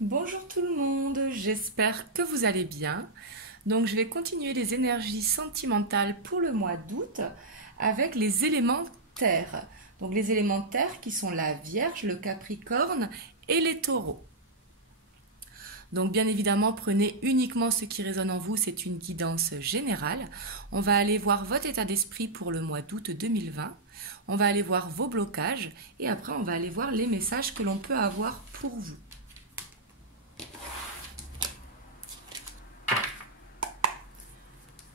Bonjour tout le monde, j'espère que vous allez bien. Donc je vais continuer les énergies sentimentales pour le mois d'août avec les éléments terre. Donc les éléments terre qui sont la Vierge, le Capricorne et les Taureaux. Donc bien évidemment, prenez uniquement ce qui résonne en vous, c'est une guidance générale. On va aller voir votre état d'esprit pour le mois d'août 2020. On va aller voir vos blocages et après on va aller voir les messages que l'on peut avoir pour vous.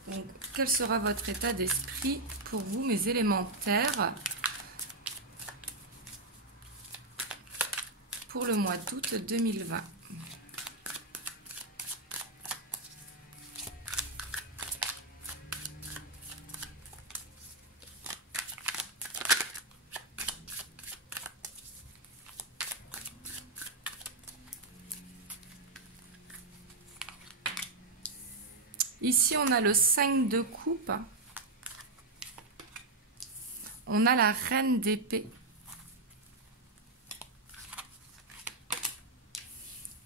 Donc, quel sera votre état d'esprit pour vous, mes éléments terre, pour le mois d'août 2020? Ici, on a le 5 de coupe. On a la reine d'épée.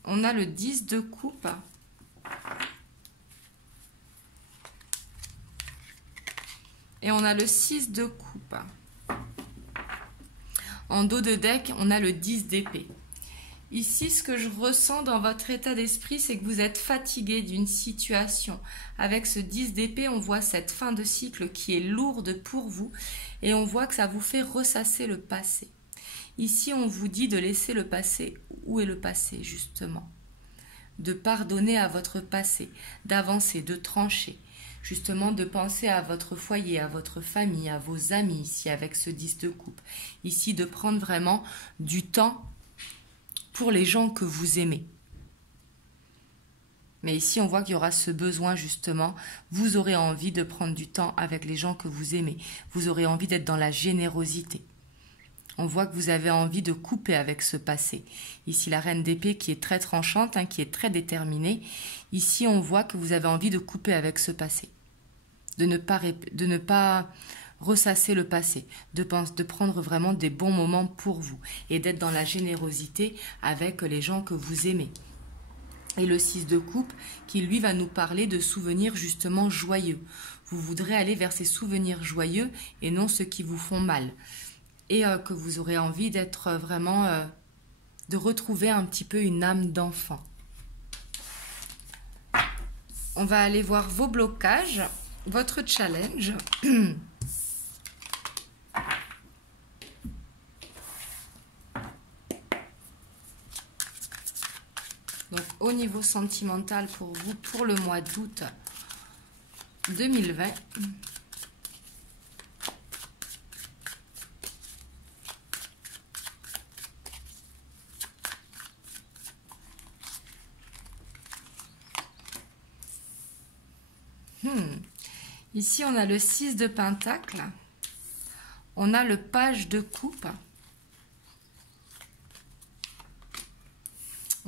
On a le 10 de coupe. Et on a le 6 de coupe. En dos de deck, on a le 10 d'épée. Ici, ce que je ressens dans votre état d'esprit, c'est que vous êtes fatigué d'une situation. Avec ce 10 d'épée, on voit cette fin de cycle qui est lourde pour vous et on voit que ça vous fait ressasser le passé. Ici, on vous dit de laisser le passé. Où est le passé, justement? De pardonner à votre passé, d'avancer, de trancher. Justement, de penser à votre foyer, à votre famille, à vos amis, ici, avec ce 10 de coupe. Ici, de prendre vraiment du temps pour les gens que vous aimez. Mais ici, on voit qu'il y aura ce besoin, justement. Vous aurez envie de prendre du temps avec les gens que vous aimez. Vous aurez envie d'être dans la générosité. On voit que vous avez envie de couper avec ce passé. Ici, la reine d'épée qui est très tranchante, qui est très déterminée. Ici, on voit que vous avez envie de couper avec ce passé. De ne pas ressasser le passé, de prendre vraiment des bons moments pour vous et d'être dans la générosité avec les gens que vous aimez. Et le 6 de coupe qui lui va nous parler de souvenirs justement joyeux. Vous voudrez aller vers ces souvenirs joyeux et non ceux qui vous font mal. Et que vous aurez envie d'être vraiment, de retrouver un petit peu une âme d'enfant. On va aller voir vos blocages, votre challenge. Donc, au niveau sentimental pour vous, pour le mois d'août 2020. Ici, on a le 6 de pentacle. On a le page de coupe.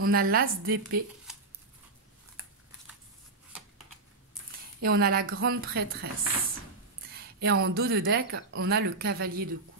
On a l'as d'épée. Et on a la grande prêtresse. Et en dos de deck, on a le cavalier de coupe.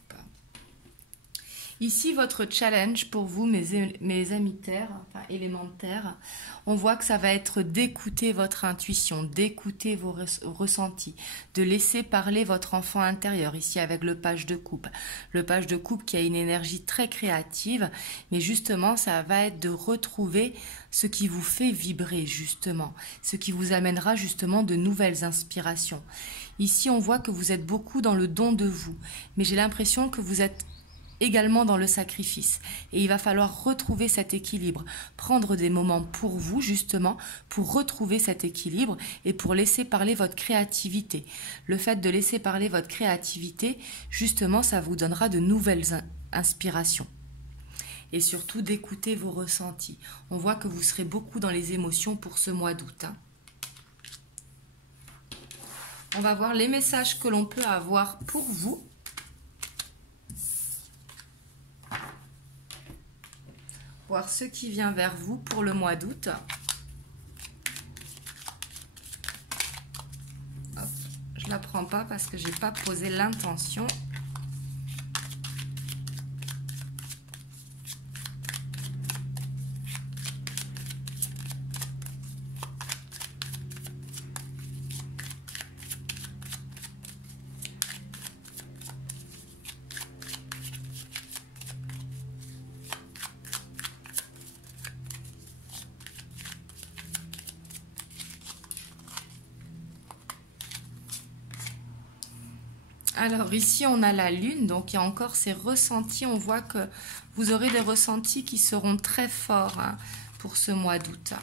Ici, votre challenge pour vous, mes amis terre, enfin élémentaires, on voit que ça va être d'écouter votre intuition, d'écouter vos ressentis, de laisser parler votre enfant intérieur, ici avec le page de coupe. Le page de coupe qui a une énergie très créative, mais justement, ça va être de retrouver ce qui vous fait vibrer, justement, ce qui vous amènera justement de nouvelles inspirations. Ici, on voit que vous êtes beaucoup dans le don de vous, mais j'ai l'impression que vous êtes également dans le sacrifice. Et il va falloir retrouver cet équilibre, prendre des moments pour vous, justement, pour retrouver cet équilibre et pour laisser parler votre créativité. Le fait de laisser parler votre créativité, justement, ça vous donnera de nouvelles inspirations. Et surtout, d'écouter vos ressentis. On voit que vous serez beaucoup dans les émotions pour ce mois d'août. On va voir les messages que l'on peut avoir pour vous. Voir ce qui vient vers vous pour le mois d'août. Je ne la prends pas parce que je n'ai pas posé l'intention. Alors ici, on a la lune, donc il y a encore ces ressentis. On voit que vous aurez des ressentis qui seront très forts hein, pour ce mois d'août.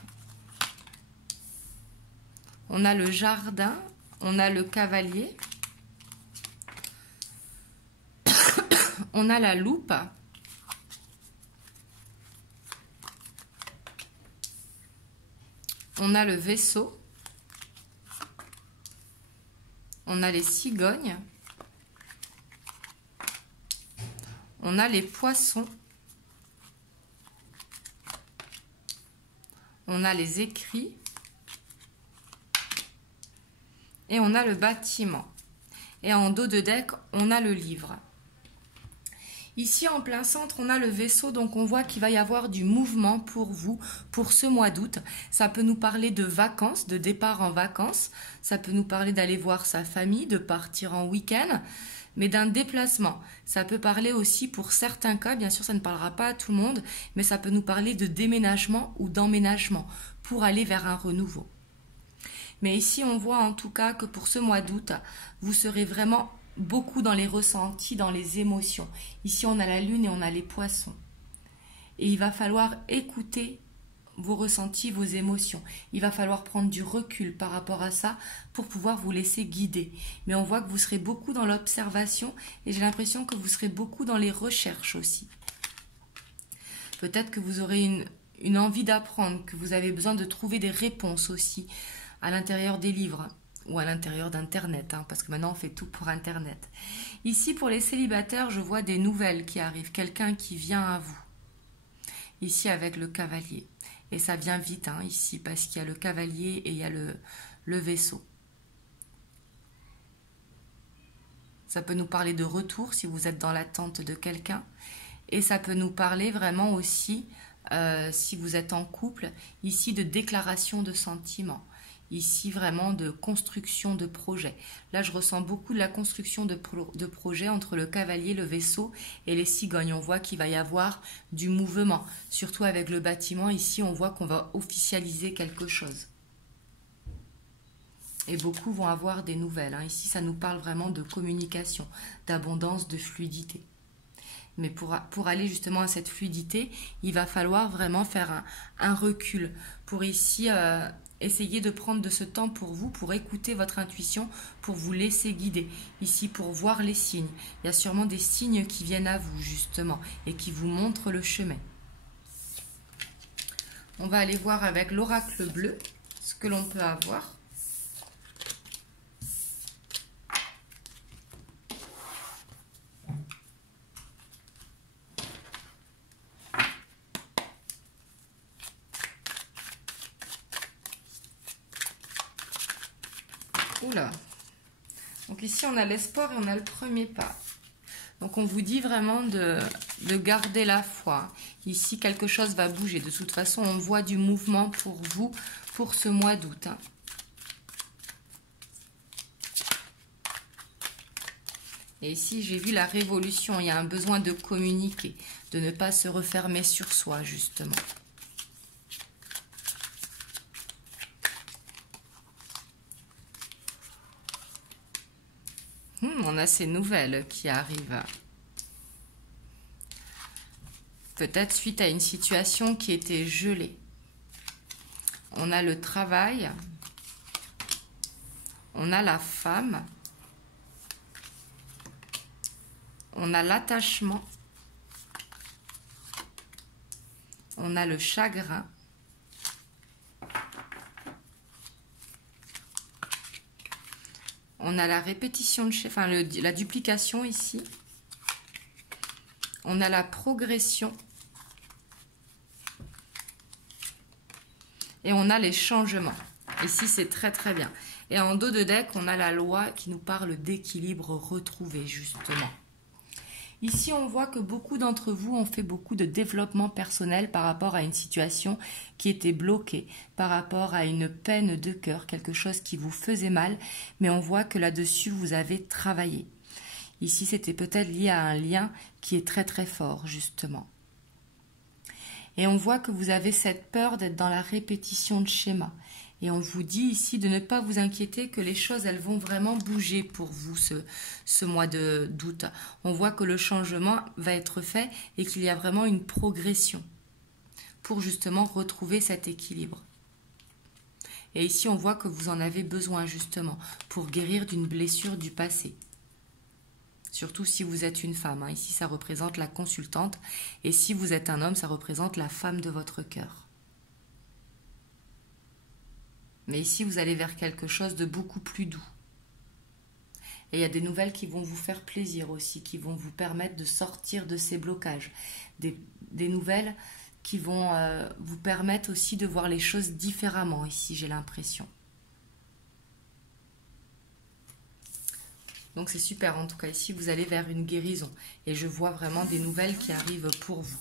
On a le jardin, on a le cavalier, on a la loupe, on a le vaisseau, on a les cigognes, on a les poissons, on a les écrits et on a le bâtiment. Et en dos de deck, on a le livre. Ici, en plein centre, on a le vaisseau, donc on voit qu'il va y avoir du mouvement pour vous, pour ce mois d'août. Ça peut nous parler de vacances, de départ en vacances. Ça peut nous parler d'aller voir sa famille, de partir en week-end, mais d'un déplacement. Ça peut parler aussi, pour certains cas, bien sûr, ça ne parlera pas à tout le monde, mais ça peut nous parler de déménagement ou d'emménagement pour aller vers un renouveau. Mais ici, on voit en tout cas que pour ce mois d'août, vous serez vraiment beaucoup dans les ressentis, dans les émotions. Ici, on a la lune et on a les poissons. Et il va falloir écouter vos ressentis, vos émotions. Il va falloir prendre du recul par rapport à ça pour pouvoir vous laisser guider. Mais on voit que vous serez beaucoup dans l'observation et j'ai l'impression que vous serez beaucoup dans les recherches aussi. Peut-être que vous aurez une envie d'apprendre, que vous avez besoin de trouver des réponses aussi à l'intérieur des livres ou à l'intérieur d'Internet, hein, parce que maintenant on fait tout pour Internet. Ici, pour les célibataires, je vois des nouvelles qui arrivent, quelqu'un qui vient à vous. Ici, avec le cavalier. Et ça vient vite, hein, ici, parce qu'il y a le cavalier et il y a le vaisseau. Ça peut nous parler de retour, si vous êtes dans l'attente de quelqu'un. Et ça peut nous parler vraiment aussi, si vous êtes en couple, ici, de déclaration de sentiments. Ici, vraiment de construction de projet. Là, je ressens beaucoup de la construction de projet entre le cavalier, le vaisseau et les cigognes. On voit qu'il va y avoir du mouvement. Surtout avec le bâtiment, ici, on voit qu'on va officialiser quelque chose. Et beaucoup vont avoir des nouvelles. Hein. Ici, ça nous parle vraiment de communication, d'abondance, de fluidité. Mais pour aller justement à cette fluidité, il va falloir vraiment faire un recul. Pour ici... essayez de prendre de ce temps pour vous, pour écouter votre intuition, pour vous laisser guider. Ici, pour voir les signes. Il y a sûrement des signes qui viennent à vous, justement, et qui vous montrent le chemin. On va aller voir avec l'oracle bleu ce que l'on peut avoir. Oula. Donc ici, on a l'espoir et on a le premier pas. Donc on vous dit vraiment de garder la foi. Ici, quelque chose va bouger. De toute façon, on voit du mouvement pour vous, pour ce mois d'août. Hein. Et ici, j'ai vu la révolution. Il y a un besoin de communiquer, de ne pas se refermer sur soi, justement. On a ces nouvelles qui arrivent. Peut-être suite à une situation qui était gelée. On a le travail. On a la femme. On a l'attachement. On a le chagrin. On a la répétition, la duplication ici. On a la progression. Et on a les changements. Ici, c'est très très bien. Et en dos de deck, on a la loi qui nous parle d'équilibre retrouvé, justement. Ici, on voit que beaucoup d'entre vous ont fait beaucoup de développement personnel par rapport à une situation qui était bloquée, par rapport à une peine de cœur, quelque chose qui vous faisait mal, mais on voit que là-dessus, vous avez travaillé. Ici, c'était peut-être lié à un lien qui est très très fort, justement. Et on voit que vous avez cette peur d'être dans la répétition de schémas. Et on vous dit ici de ne pas vous inquiéter, que les choses, elles vont vraiment bouger pour vous ce mois d'août. On voit que le changement va être fait et qu'il y a vraiment une progression pour justement retrouver cet équilibre. Et ici, on voit que vous en avez besoin justement pour guérir d'une blessure du passé. Surtout si vous êtes une femme. Hein. Ici, ça représente la consultante. Et si vous êtes un homme, ça représente la femme de votre cœur. Mais ici, vous allez vers quelque chose de beaucoup plus doux. Et il y a des nouvelles qui vont vous faire plaisir aussi, qui vont vous permettre de sortir de ces blocages. Des nouvelles qui vont vous permettre aussi de voir les choses différemment, ici, j'ai l'impression. Donc c'est super, en tout cas, ici, vous allez vers une guérison. Et je vois vraiment des nouvelles qui arrivent pour vous.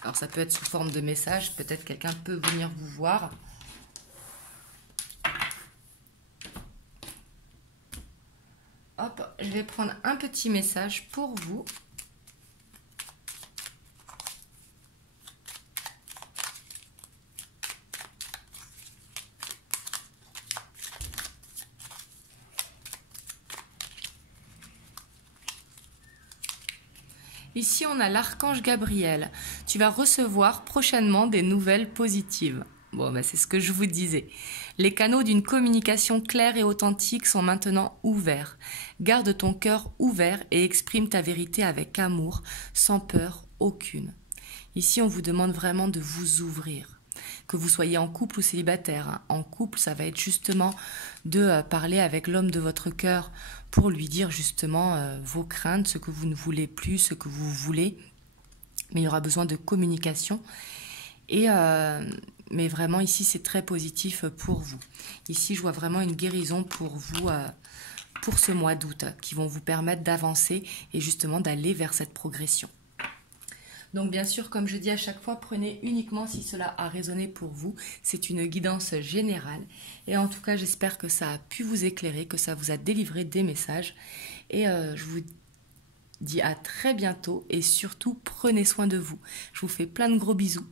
Alors ça peut être sous forme de message, peut-être quelqu'un peut venir vous voir. Hop, je vais prendre un petit message pour vous. Ici, on a l'archange Gabriel. Tu vas recevoir prochainement des nouvelles positives. Bon, ben, c'est ce que je vous disais. Les canaux d'une communication claire et authentique sont maintenant ouverts. Garde ton cœur ouvert et exprime ta vérité avec amour, sans peur aucune. Ici, on vous demande vraiment de vous ouvrir. Que vous soyez en couple ou célibataire. Hein. En couple, ça va être justement de parler avec l'homme de votre cœur pour lui dire justement vos craintes, ce que vous ne voulez plus, ce que vous voulez. Mais il y aura besoin de communication. Mais vraiment, ici, c'est très positif pour vous. Ici, je vois vraiment une guérison pour vous, pour ce mois d'août, qui vont vous permettre d'avancer et justement d'aller vers cette progression. Donc, bien sûr, comme je dis à chaque fois, prenez uniquement si cela a résonné pour vous. C'est une guidance générale. Et en tout cas, j'espère que ça a pu vous éclairer, que ça vous a délivré des messages. Et je vous dis à très bientôt et surtout, prenez soin de vous. Je vous fais plein de gros bisous.